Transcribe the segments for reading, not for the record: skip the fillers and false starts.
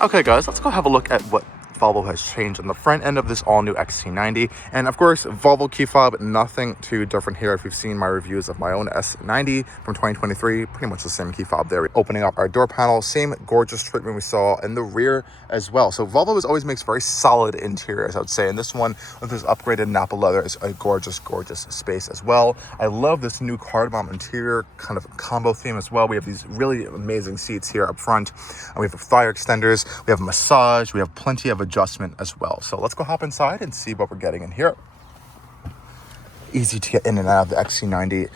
Okay guys, let's go have a look at what Volvo has changed on the front end of this all-new XC90. And of course, Volvo key fob, nothing too different here. If you've seen my reviews of my own S90 from 2023, pretty much the same key fob there. Opening up our door panel, same gorgeous treatment we saw in the rear as well. So Volvo always makes very solid interiors, I would say. And this one with this upgraded Nappa leather is a gorgeous, gorgeous space as well. I love this new cardamom interior kind of combo theme as well. We have these really amazing seats here up front. We have thigh extenders, we have massage, we have plenty of adjustment as well. So let's go hop inside and see what we're getting in here. Easy to get in and out of the XC90.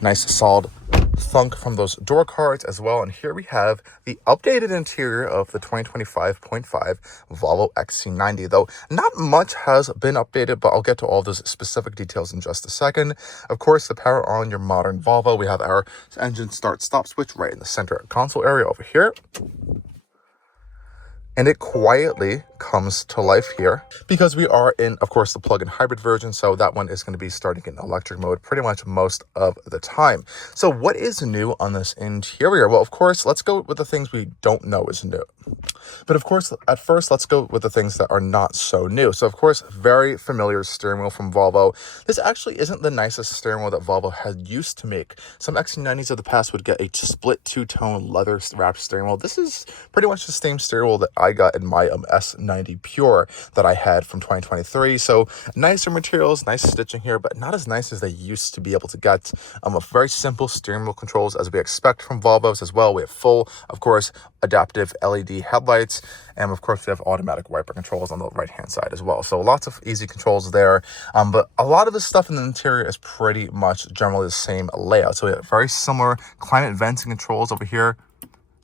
Nice solid thunk from those door cards as well. And here we have the updated interior of the 2025.5 Volvo XC90, though not much has been updated, but I'll get to all those specific details in just a second. Of course, the power on your modern Volvo. We have our engine start stop switch right in the center console area over here. And it quietly comes to life here because we are in, of course, the plug-in hybrid version. So that one is going to be starting in electric mode pretty much most of the time. So what is new on this interior? Well, of course, let's go with the things we don't know is new. But of course, at first, let's go with the things that are not so new. So of course, very familiar steering wheel from Volvo. This actually isn't the nicest steering wheel that Volvo had used to make. Some XC90s of the past would get a split two-tone leather wrapped steering wheel. This is pretty much the same steering wheel that I got in my S90 Pure that I had from 2023. So nicer materials, nice stitching here, but not as nice as they used to be able to get. A very simple steering wheel controls as we expect from Volvos as well. We have full, of course, adaptive LED headlights, and of course we have automatic wiper controls on the right hand side as well. So lots of easy controls there, but a lot of the stuff in the interior is pretty much generally the same layout. So we have very similar climate venting controls over here.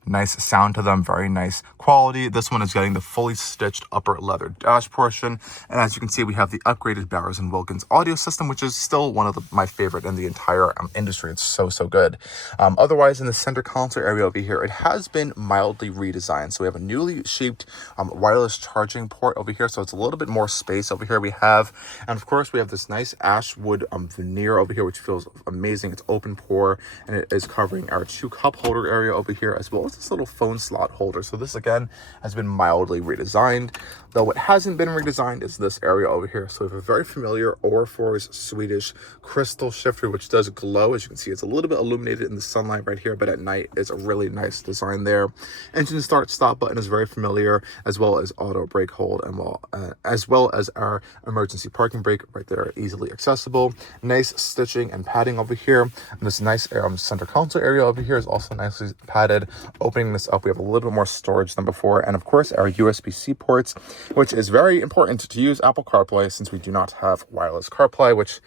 Nice sound to them, very nice quality. This one is getting the fully stitched upper leather dash portion. And as you can see, we have the upgraded Bowers & Wilkins audio system, which is still one of my favorite in the entire industry. It's so good. Otherwise, in the center console area over here, it has been mildly redesigned. So we have a newly shaped wireless charging port over here. So it's a little bit more space over here we have. And of course, we have this nice ash wood veneer over here, which feels amazing. It's open pore, and it is covering our 2 cup holder area over here, as well as this little phone slot holder. So this again has been mildly redesigned, though what hasn't been redesigned is this area over here. So we have a very familiar Orfor's Swedish crystal shifter, which does glow. As you can see, it's a little bit illuminated in the sunlight right here, but at night it's a really nice design there. Engine start stop button is very familiar, as well as auto brake hold, and as well as our emergency parking brake right there, easily accessible. Nice stitching and padding over here, and this nice center console area over here is also nicely padded. Opening this up, we have a little bit more storage than before, and of course our USB-C ports, which is very important to use Apple CarPlay since we do not have wireless CarPlay, which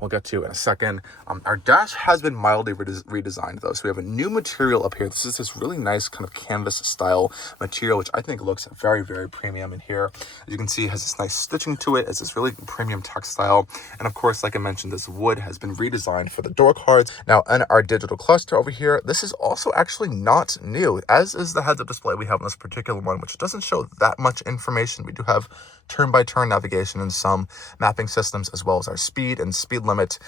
we'll get to in a second. Our dash has been mildly redesigned though, so we have a new material up here. This is this really nice kind of canvas style material, which I think looks very premium in here. As you can see, it has this nice stitching to it. It's this really premium textile, and of course, like I mentioned, this wood has been redesigned for the door cards. Now, in our digital cluster over here, this is also actually not new, as is the heads-up display we have on this particular one, which doesn't show that much information. We do have turn-by-turn navigation and some mapping systems, as well as our speed and speed limit,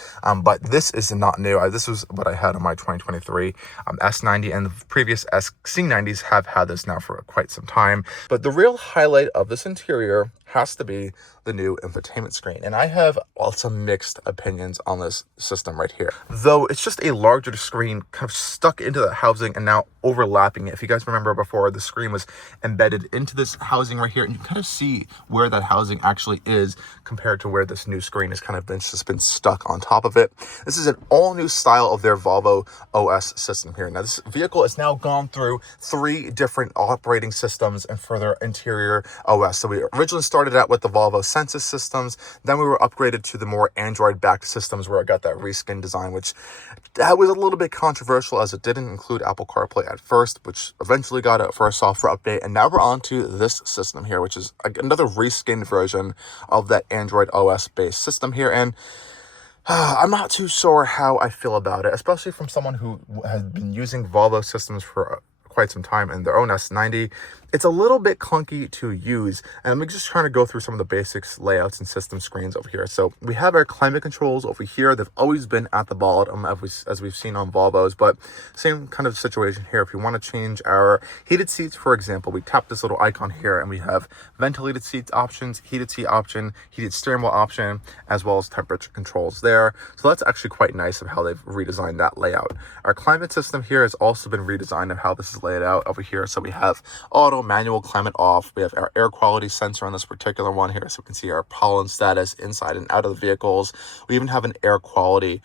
but this is not new. This was what I had on my 2023 S90, and the previous XC90s have had this now for quite some time. But the real highlight of this interior has to be the new infotainment screen, and I have some mixed opinions on this system right here. Though it's just a larger screen kind of stuck into the housing and now overlapping it. If you guys remember before, the screen was embedded into this housing right here, and you kind of see where that housing actually is compared to where this new screen has kind of been just been stuck on top of it. This is an all new style of their Volvo OS system here. Now this vehicle has now gone through 3 different operating systems and further interior OS. So we originally started out with the Volvo Sensus systems, then we were upgraded to the more Android backed systems where I got that reskin design, which that was a little bit controversial as it didn't include Apple CarPlay at first, which eventually got it for a software update. And now we're on to this system here, which is another reskinned version of that Android OS based system here. And I'm not too sure how I feel about it, especially from someone who has been using Volvo systems for quite some time in their own S90. It's a little bit clunky to use, and I'm just trying to go through some of the basics, layouts, and system screens over here. So we have our climate controls over here. They've always been at the bottom, as we've seen on Volvos, but same kind of situation here. If you want to change our heated seats, for example, we tap this little icon here, and we have ventilated seats options, heated seat option, heated steering wheel option, as well as temperature controls there. So that's actually quite nice of how they've redesigned that layout. Our climate system here has also been redesigned of how this is laid out over here. So we have auto, manual, climate off. We have our air quality sensor on this particular one here, so we can see our pollen status inside and out of the vehicles. We even have an air quality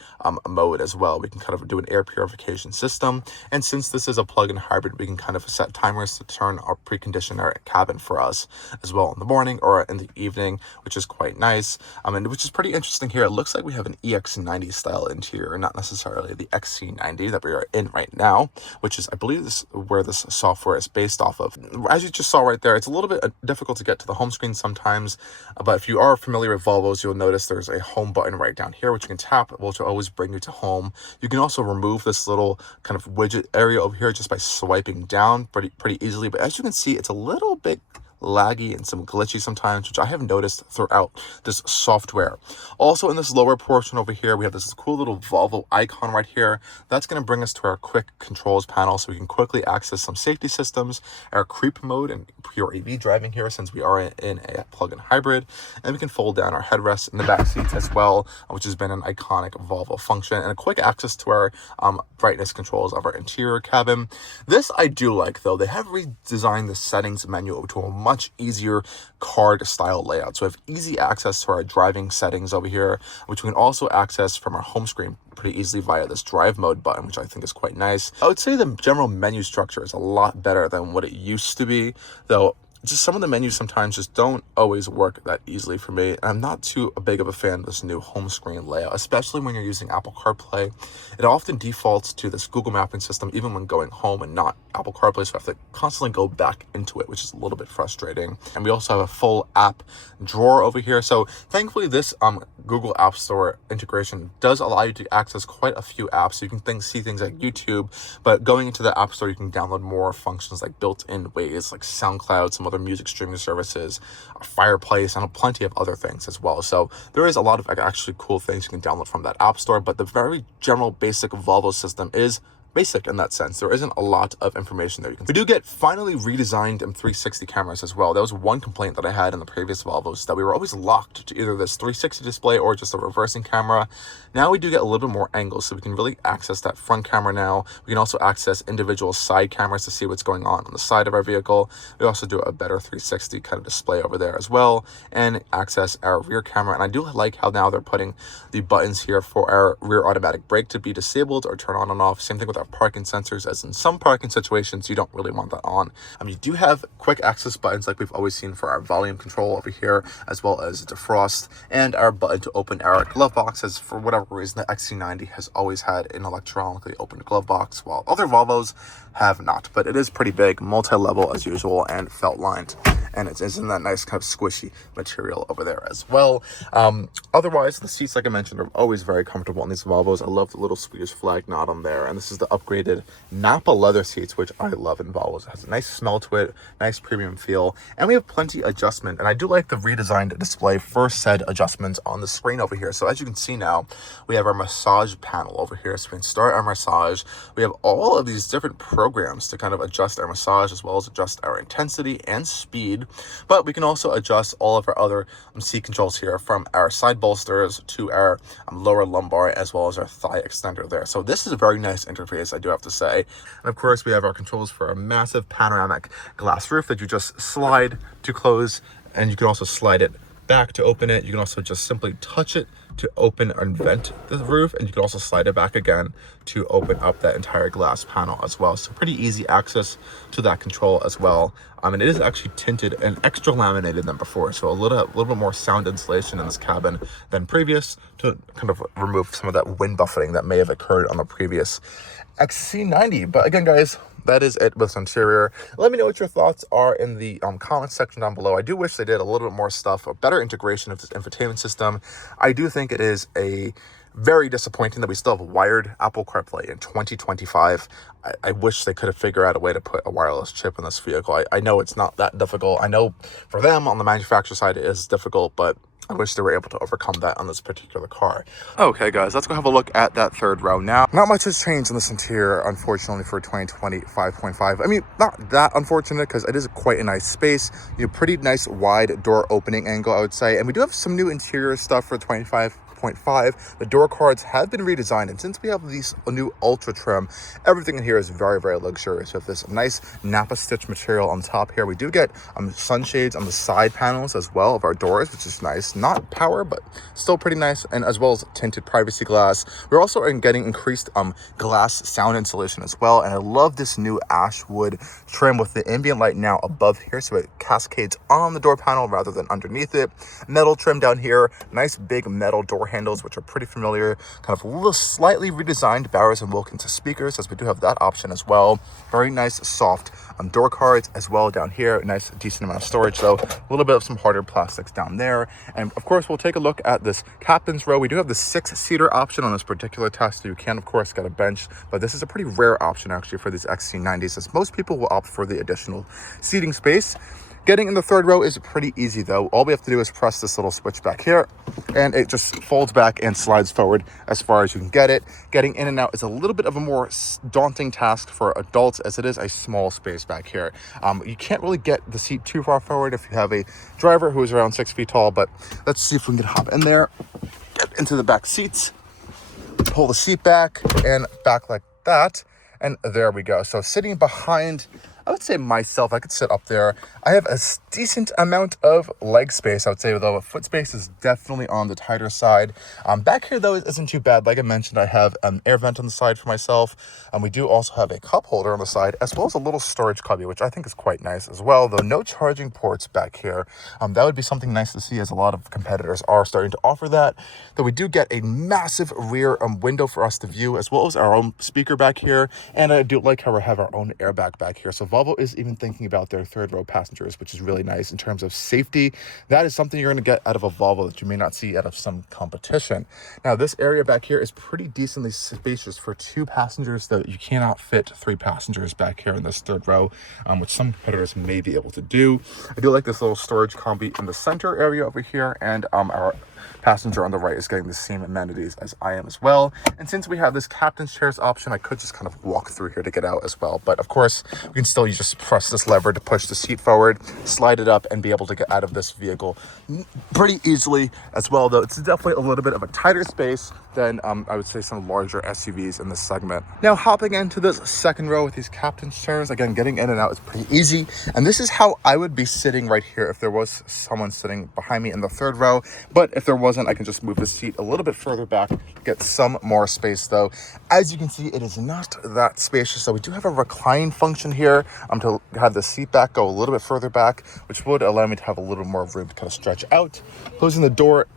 mode as well. We can kind of do an air purification system, and since this is a plug-in hybrid, we can kind of set timers to turn or precondition our cabin for us as well in the morning or in the evening, which is quite nice. And which is pretty interesting here. It looks like we have an EX90 style interior, not necessarily the XC90 that we are in right now, which is, I believe, this where this software is based off of. As you just saw right there, it's a little bit difficult to get to the home screen sometimes, but if you are familiar with Volvos, you'll notice there's a home button right down here, which you can tap, which will always bring you to home. You can also remove this little kind of widget area over here just by swiping down pretty easily, but as you can see, it's a little bit laggy and some glitchy sometimes, which I have noticed throughout this software. Also in this lower portion over here, we have this cool little Volvo icon right here. That's going to bring us to our quick controls panel, so we can quickly access some safety systems, our creep mode and pure EV driving here, since we are in a plug-in hybrid, and we can fold down our headrests in the back seats as well, which has been an iconic Volvo function, and a quick access to our brightness controls of our interior cabin. This I do like, though. They have redesigned the settings menu to a much easier card style layout. So we have easy access to our driving settings over here, which we can also access from our home screen pretty easily via this drive mode button, which I think is quite nice. I would say the general menu structure is a lot better than what it used to be, though just some of the menus sometimes just don't always work that easily for me. And I'm not too big of a fan of this new home screen layout, especially when you're using Apple CarPlay. It often defaults to this Google mapping system, even when going home and not Apple CarPlay, so I have to constantly go back into it, which is a little bit frustrating. And we also have a full app drawer over here. So thankfully, this Google App Store integration does allow you to access quite a few apps. So you can see things like YouTube, but going into the App Store, you can download more functions like built-in ways like SoundCloud, some other music streaming services, a fireplace, and plenty of other things as well. So there is a lot of actually cool things you can download from that App Store, but the very general basic Volvo system is basic in that sense. There isn't a lot of information there. We do get finally redesigned 360 cameras as well. That was one complaint that I had in the previous Volvos, that we were always locked to either this 360 display or just a reversing camera. Now we do get a little bit more angles, so we can really access that front camera now. We can also access individual side cameras to see what's going on the side of our vehicle. We also do a better 360 kind of display over there as well, and access our rear camera. And I do like how now they're putting the buttons here for our rear automatic brake to be disabled or turn on and off. Same thing with our parking sensors, as in some parking situations you don't really want that on. You do have quick access buttons like we've always seen for our volume control over here, as well as defrost, and our button to open our glove box, as for whatever reason the XC90 has always had an electronically opened glove box, while other Volvos have not. But it is pretty big, multi-level as usual, and felt lined, and it's in that nice kind of squishy material over there as well. Otherwise, the seats, like I mentioned, are always very comfortable in these Volvos. I love the little Swedish flag knot on there, and this is the upgraded Nappa leather seats, which I love in Volvos. It has a nice smell to it, nice premium feel, and we have plenty adjustment. And I do like the redesigned display first set adjustments on the screen over here. So as you can see now, we have our massage panel over here, so we can start our massage. We have all of these different programs to kind of adjust our massage, as well as adjust our intensity and speed. But we can also adjust all of our other seat controls here, from our side bolsters to our lower lumbar, as well as our thigh extender there. So this is a very nice interface, I do have to say. And of course, we have our controls for a massive panoramic glass roof that you just slide to close, and you can also slide it back to open it. You can also just simply touch it to open and vent the roof, and you can also slide it back again to open up that entire glass panel as well. So pretty easy access to that control as well. And it is actually tinted and extra laminated than before, so a little bit more sound insulation in this cabin than previous, to kind of remove some of that wind buffeting that may have occurred on the previous XC90. But again, guys, that is it with interior. Let me know what your thoughts are in the comments section down below. I do wish they did a little bit more stuff, a better integration of this infotainment system. I do think it is a Very disappointing that we still have wired Apple CarPlay in 2025. I wish they could have figured out a way to put a wireless chip in this vehicle. I know it's not that difficult. I know for them on the manufacturer side it is difficult, but I wish they were able to overcome that on this particular car. Okay, guys, let's go have a look at that third row now. Not much has changed in this interior, unfortunately, for 2025.5. I mean, not that unfortunate, because it is quite a nice space. You know, pretty nice wide door opening angle, I would say. And we do have some new interior stuff for 25.5. The door cards have been redesigned, and since we have these new ultra trim, everything in here is very, very luxurious with this nice Nappa stitch material on top here. We do get sunshades on the side panels as well of our doors, which is nice. Not power, but still pretty nice, and as well as tinted privacy glass. We're also getting increased glass sound insulation as well, and I love this new ash wood trim with the ambient light now above here, so it cascades on the door panel rather than underneath it. Metal trim down here, nice big metal door handles, which are pretty familiar. Kind of a little slightly redesigned Bowers & Wilkins speakers, as we do have that option as well. Very nice soft door cards as well down here. Nice decent amount of storage though. A little bit of some harder plastics down there. And of course, we'll take a look at this captain's row. We do have the 6-seater option on this particular test. You can of course get a bench, but this is a pretty rare option actually for these XC90s, as most people will opt for the additional seating space. Getting in the third row is pretty easy though. All we have to do is press this little switch back here, and it just folds back and slides forward as far as you can get it. Getting in and out is a little bit of a more daunting task for adults, as it is a small space back here. You can't really get the seat too far forward if you have a driver who is around 6 feet tall, but let's see if we can hop in there, get into the back seats, pull the seat back and back like that. And there we go. So sitting behind, I would say myself, I could sit up there. I have a decent amount of leg space, I would say, though foot space is definitely on the tighter side. Back here, though, it isn't too bad. Like I mentioned, I have an air vent on the side for myself. We do also have a cup holder on the side, as well as a little storage cubby, which I think is quite nice as well, though no charging ports back here. That would be something nice to see, as a lot of competitors are starting to offer that. Though we do get a massive rear window for us to view, as well as our own speaker back here. And I do like how we have our own airbag back here. So Volvo is even thinking about their third row passengers, which is really nice in terms of safety. That is something you're going to get out of a Volvo that you may not see out of some competition. Now, this area back here is pretty decently spacious for 2 passengers, though you cannot fit 3 passengers back here in this third row, which some competitors may be able to do. I do like this little storage combi in the center area over here, and our passenger on the right is getting the same amenities as I am as well. And since we have this captain's chairs option, I could just kind of walk through here to get out as well. But of course, we can still just press this lever to push the seat forward, slide it up, and be able to get out of this vehicle pretty easily as well, though it's definitely a little bit of a tighter space than I would say some larger SUVs in this segment. Now, hopping into this second row with these captain's chairs, again, getting in and out is pretty easy. And this is how I would be sitting right here if there was someone sitting behind me in the third row. But if there wasn't, I can just move the seat a little bit further back, get some more space though. As you can see, it is not that spacious. So we do have a recline function here to have the seat back go a little bit further back, which would allow me to have a little more room to kind of stretch out. Closing the door,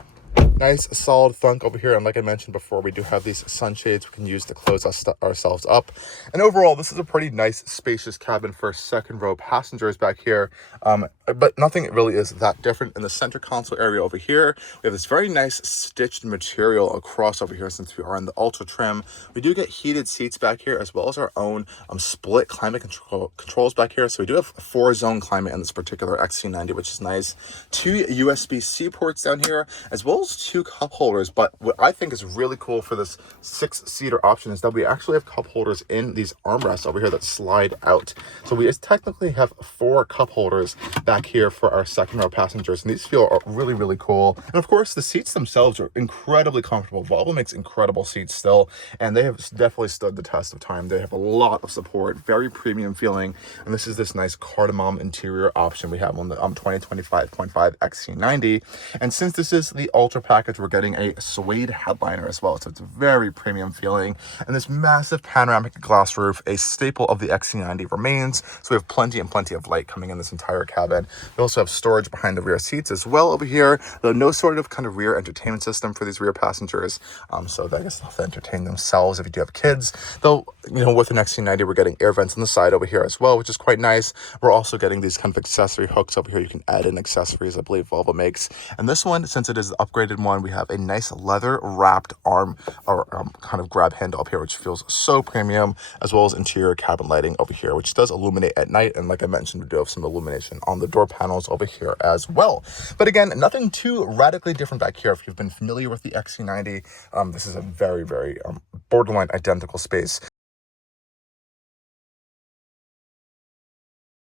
nice solid thunk over here, and like I mentioned before, we do have these sunshades we can use to close ourselves up. And overall, this is a pretty nice spacious cabin for second row passengers back here, but nothing really is that different. In the center console area over here, we have this very nice stitched material across over here. Since we are in the ultra trim, we do get heated seats back here, as well as our own split climate controls back here. So we do have 4-zone climate in this particular XC90, which is nice. 2 USB-C ports down here, as well as 2 cup holders. But what I think is really cool for this 6-seater option is that we actually have cup holders in these armrests over here that slide out. So we technically have 4 cup holders back here for our second row passengers, and these feel really, really cool. And of course, the seats themselves are incredibly comfortable. Volvo makes incredible seats still, and they have definitely stood the test of time. They have a lot of support, very premium feeling, and this is this nice cardamom interior option we have on the 2025.5 XC90. And since this is the ultra package, we're getting a suede headliner as well, so it's a very premium feeling. And this massive panoramic glass roof, a staple of the XC90, remains, so we have plenty of light coming in this entire cabin. We also have storage behind the rear seats as well over here, though no sort of kind of rear entertainment system for these rear passengers, so I guess they'll have to entertain themselves if you do have kids. Though, you know, with an XC90, we're getting air vents on the side over here as well, which is quite nice. We're also getting these kind of accessory hooks over here. You can add in accessories, I believe Volvo makes. And this one, since it is upgraded integrated one. We have a nice leather wrapped arm or kind of grab handle up here, which feels so premium, as well as interior cabin lighting over here, which does illuminate at night. And like I mentioned, we do have some illumination on the door panels over here as well. But again, nothing too radically different back here. If you've been familiar with the XC90, this is a very, very borderline identical space.